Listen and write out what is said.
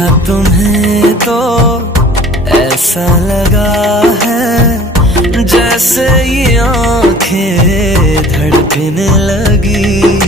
देखा तुम्हें तो ऐसा लगा है जैसे ये आंखें धड़कने लगी।